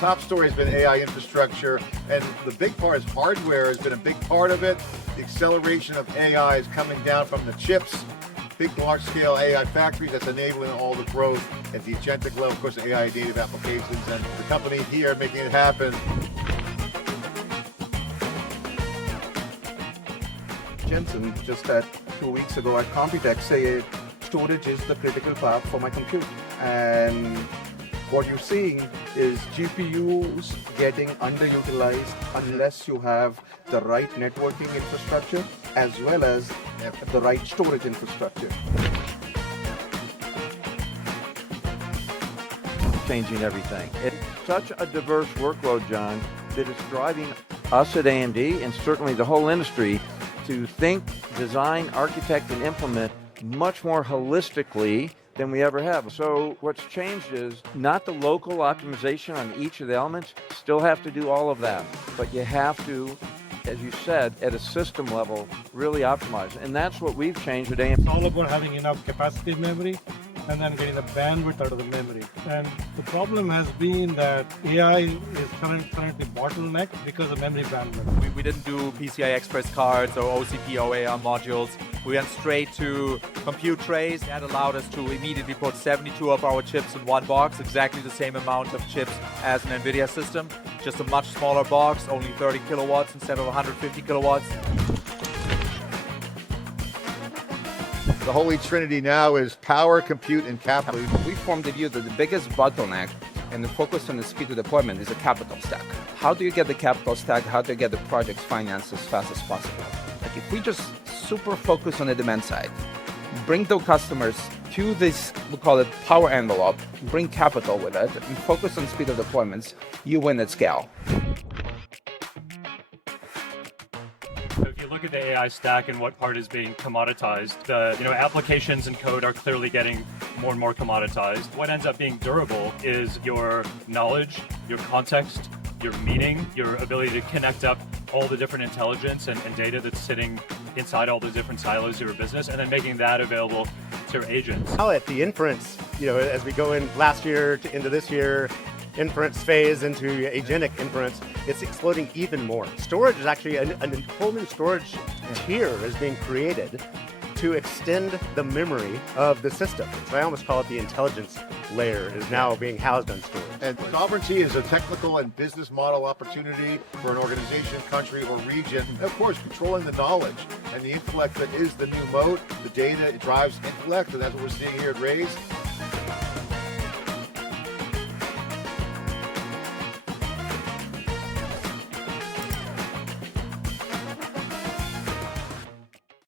top story has been AI infrastructure, and the big part is hardware has been a big part of it. The acceleration of AI is coming down from the chips, big large-scale AI factories that's enabling all the growth at the agentic level, of course, AI native applications, and the company here making it happen. Jensen, just 2 weeks ago at Computex, say storage is the critical path for my compute. And what you're seeing is GPUs getting underutilized unless you have the right networking infrastructure as well as the right storage infrastructure. Changing everything. It's such a diverse workload, John, that is driving us at AMD and certainly the whole industry to think, design, architect, and implement much more holistically than we ever have. So what's changed is not the local optimization on each of the elements, still have to do all of that, but you have to, as you said, at a system level, really optimize. And that's what we've changed at AMD. It's all about having enough capacity memory and then getting the bandwidth out of the memory. And the problem has been that AI is currently bottlenecked because of memory bandwidth. We didn't do PCI Express cards or OCP OAR modules. We went straight to compute trays. That allowed us to immediately put 72 of our chips in one box, exactly the same amount of chips as an NVIDIA system. Just a much smaller box, only 30 kilowatts instead of 150 kilowatts. The holy trinity now is power, compute, and capital. We formed the view that the biggest bottleneck and the focus on the speed of deployment is a capital stack. How do you get the capital stack? How do you get the projects financed as fast as possible? Like if we just super focus on the demand side, bring the customers to this, we call it power envelope, bring capital with it, and focus on speed of deployments, you win at scale. If you look at the AI stack and what part is being commoditized, the applications and code are clearly getting more and more commoditized. What ends up being durable is your knowledge, your context, your meaning, your ability to connect up all the different intelligence and data that's sitting inside all the different silos of your business, and then making that available to your agents. Now at the inference, as we go in last year into this year, inference phase into agentic inference, it's exploding even more. Storage is actually a whole new storage tier is being created to extend the memory of the system. So I almost call it the intelligence layer is now being housed on storage. And sovereignty is a technical and business model opportunity for an organization, country, or region. And of course, controlling the knowledge and the intellect that is the new moat. The data, it drives intellect, and that's what we're seeing here at Raise.